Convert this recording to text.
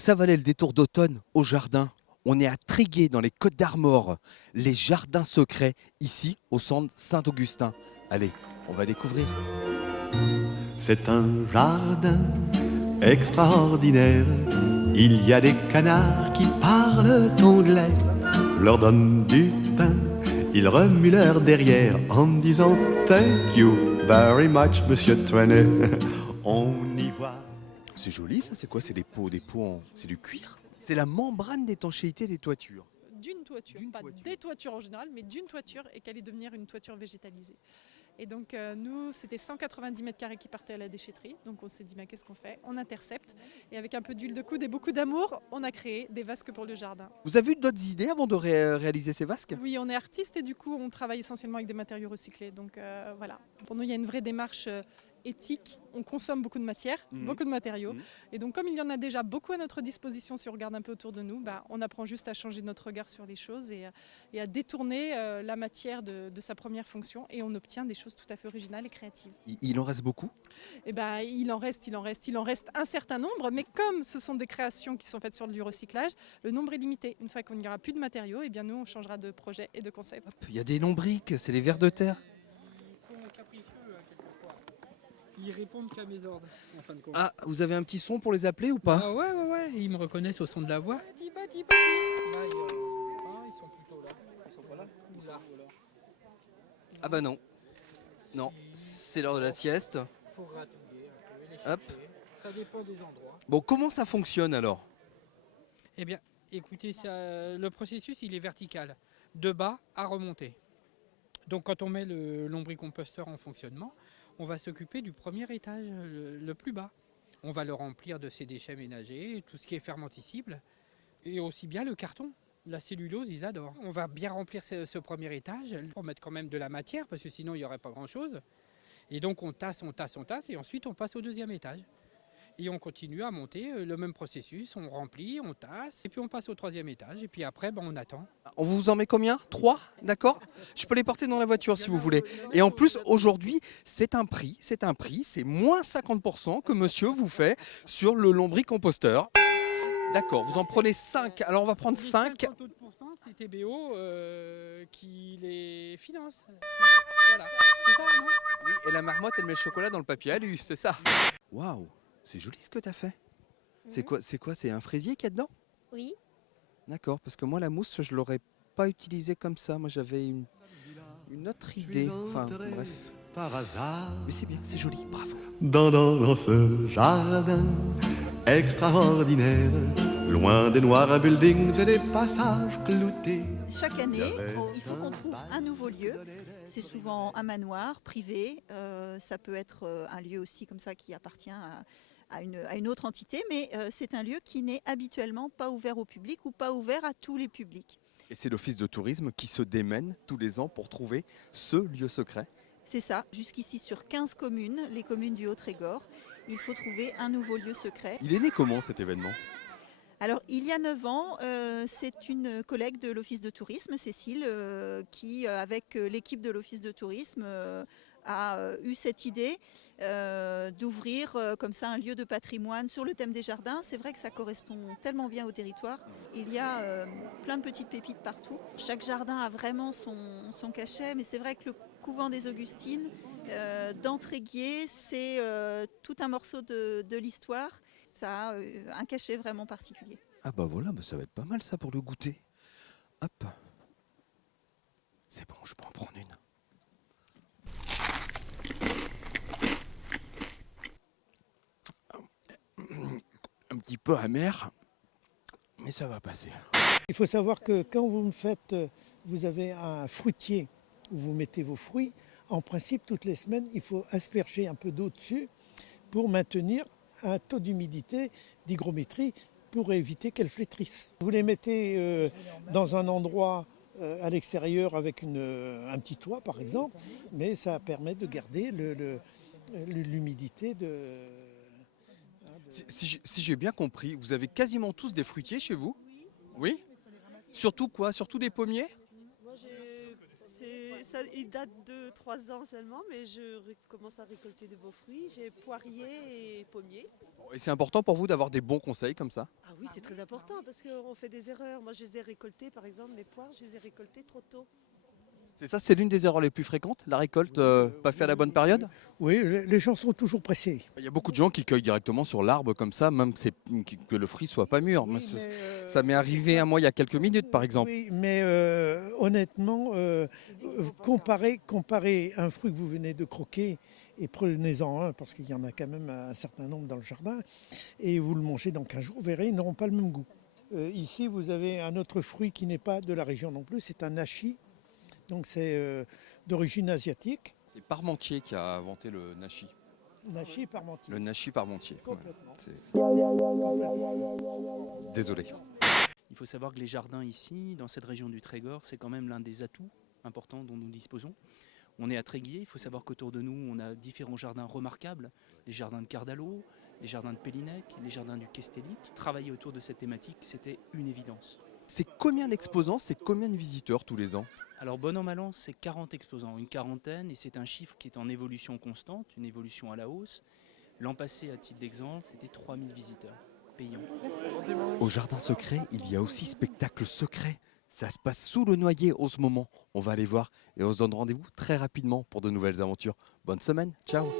Ça valait le détour d'automne au jardin. On est à Tréguier dans les Côtes d'Armor, les jardins secrets ici au centre Saint-Augustin. Allez, on va découvrir. C'est un jardin extraordinaire. Il y a des canards qui parlent anglais. Je leur donne du pain, ils remuent leur derrière en me disant Thank you very much, Monsieur Trenet. On y voit. C'est joli ça, c'est quoi? C'est des pots c'est du cuir? C'est la membrane d'étanchéité des toitures. D'une toiture, D'une pas toiture. des toitures en général, mais d'une toiture et qu'elle allait devenir une toiture végétalisée. Et donc nous, c'était 190 mètres carrés qui partaient à la déchetterie. Donc on s'est dit, mais qu'est-ce qu'on fait? On intercepte. Et avec un peu d'huile de coude et beaucoup d'amour, on a créé des vasques pour le jardin. Vous avez eu d'autres idées avant de réaliser ces vasques? Oui, on est artiste et du coup, on travaille essentiellement avec des matériaux recyclés. Donc voilà. Pour nous, il y a une vraie démarche éthique. On consomme beaucoup de matière, beaucoup de matériaux. Et donc, comme il y en a déjà beaucoup à notre disposition, si on regarde un peu autour de nous, on apprend juste à changer notre regard sur les choses et à détourner la matière de sa première fonction. Et on obtient des choses tout à fait originales et créatives. Il en reste beaucoup? Et il en reste un certain nombre. Mais comme ce sont des créations qui sont faites sur du recyclage, le nombre est limité. Une fois qu'il n'y aura plus de matériaux, nous, on changera de projet et de concept. Il y a des lombrics, c'est les vers de terre. Ils sont capricieux quelquefois. Ils répondent qu'à mes ordres en fin de compte. Ah, vous avez un petit son pour les appeler ou pas? Ah ouais, ils me reconnaissent au son de la voix. Là, ils sont plutôt là. Ils sont pas là ou là. Ah bah non. Non, c'est l'heure de la sieste. Faut gratouiller un peu, les Hop. chercher. Ça dépend des endroits. Bon, comment ça fonctionne alors? Eh bien, écoutez, le processus, il est vertical, de bas à remonter. Donc quand on met le lombricomposteur en fonctionnement, on va s'occuper du premier étage, le plus bas. On va le remplir de ses déchets ménagers, tout ce qui est fermenticible, et aussi bien le carton. La cellulose, ils adorent. On va bien remplir ce premier étage pour mettre quand même de la matière, parce que sinon il n'y aurait pas grand-chose. Et donc on tasse, et ensuite on passe au deuxième étage. Et on continue à monter le même processus, on remplit, on tasse, et puis on passe au troisième étage, et puis après on attend. On vous en met combien? 3, d'accord? Je peux les porter dans la voiture si vous voulez. Et en plus, aujourd'hui, c'est un prix, c'est moins 50% que monsieur vous fait sur le lombricomposteur. D'accord, vous en prenez 5. Alors on va prendre 5. 50 autres pourcents, c'est TBO qui les finance. Voilà, c'est ça, non? Oui, et la marmotte, elle met le chocolat dans le papier alu, c'est ça. Waouh, c'est joli ce que tu as fait. C'est quoi? C'est un fraisier qu'il y a dedans? Oui. D'accord, parce que moi la mousse, je l'aurais pas utilisée comme ça. Moi j'avais une autre idée. Enfin bref. Par hasard. Mais c'est bien, c'est joli, bravo. Dans ce jardin extraordinaire, loin des noirs buildings et des passages cloutés. Chaque année, il faut qu'on trouve un nouveau lieu. C'est souvent un manoir privé. Ça peut être un lieu aussi comme ça qui appartient à une autre entité, mais c'est un lieu qui n'est habituellement pas ouvert au public ou pas ouvert à tous les publics. Et c'est l'office de tourisme qui se démène tous les ans pour trouver ce lieu secret. C'est ça. Jusqu'ici, sur 15 communes, les communes du Haut-Trégor, il faut trouver un nouveau lieu secret. Il est né comment cet événement? Alors, il y a 9 ans, c'est une collègue de l'Office de tourisme, Cécile, qui, avec l'équipe de l'Office de tourisme, a eu cette idée d'ouvrir comme ça un lieu de patrimoine sur le thème des jardins. C'est vrai que ça correspond tellement bien au territoire. Il y a plein de petites pépites partout. Chaque jardin a vraiment son cachet, mais c'est vrai que le couvent des Augustines d'Entréguier, c'est tout un morceau de l'histoire. Ça a un cachet vraiment particulier. Ah bah voilà, bah ça va être pas mal ça pour le goûter. Hop. C'est bon, je peux en prendre une. Un petit peu amer, mais ça va passer. Il faut savoir que quand vous avez un fruitier où vous mettez vos fruits, en principe, toutes les semaines, il faut asperger un peu d'eau dessus pour maintenir un taux d'humidité, d'hygrométrie, pour éviter qu'elles flétrissent. Vous les mettez dans un endroit à l'extérieur avec un petit toit, par exemple, mais ça permet de garder l'humidité de... Si j'ai bien compris, vous avez quasiment tous des fruitiers chez vous? Oui. Surtout quoi? Surtout des pommiers? Moi, il date de 3 ans seulement, mais commence à récolter de beaux fruits. J'ai poirier et pommier. Et c'est important pour vous d'avoir des bons conseils comme ça? Ah oui, c'est très important parce qu'on fait des erreurs. Moi, je les ai récoltés, par exemple, mes poires, je les ai récoltés trop tôt. C'est ça, c'est l'une des erreurs les plus fréquentes, la récolte pas fait à la bonne période? Oui, les gens sont toujours pressés. Il y a beaucoup de gens qui cueillent directement sur l'arbre comme ça, même que le fruit soit pas mûr. Moi, ça m'est arrivé à moi il y a quelques minutes par exemple. Oui, mais honnêtement, comparez un fruit que vous venez de croquer et prenez-en un, parce qu'il y en a quand même un certain nombre dans le jardin, et vous le mangez dans 15 jours, vous verrez, ils n'auront pas le même goût. Ici, vous avez un autre fruit qui n'est pas de la région non plus, c'est un nashi. Donc c'est d'origine asiatique. C'est Parmentier qui a inventé le nashi. Nashi parmentier. Le nashi Parmentier. Complètement. Désolé. Il faut savoir que les jardins ici, dans cette région du Trégor, c'est quand même l'un des atouts importants dont nous disposons. On est à Tréguier, il faut savoir qu'autour de nous, on a différents jardins remarquables, les jardins de Cardalo, les jardins de Pélinac, les jardins du Questelic. Travailler autour de cette thématique, c'était une évidence. C'est combien d'exposants, c'est combien de visiteurs tous les ans? Alors bon an mal an, c'est 40 exposants, une quarantaine, et c'est un chiffre qui est en évolution constante, une évolution à la hausse. L'an passé, à titre d'exemple, c'était 3000 visiteurs payants. Au jardin secret, il y a aussi spectacle secret. Ça se passe sous le noyer en ce moment. On va aller voir et on se donne rendez-vous très rapidement pour de nouvelles aventures. Bonne semaine, ciao!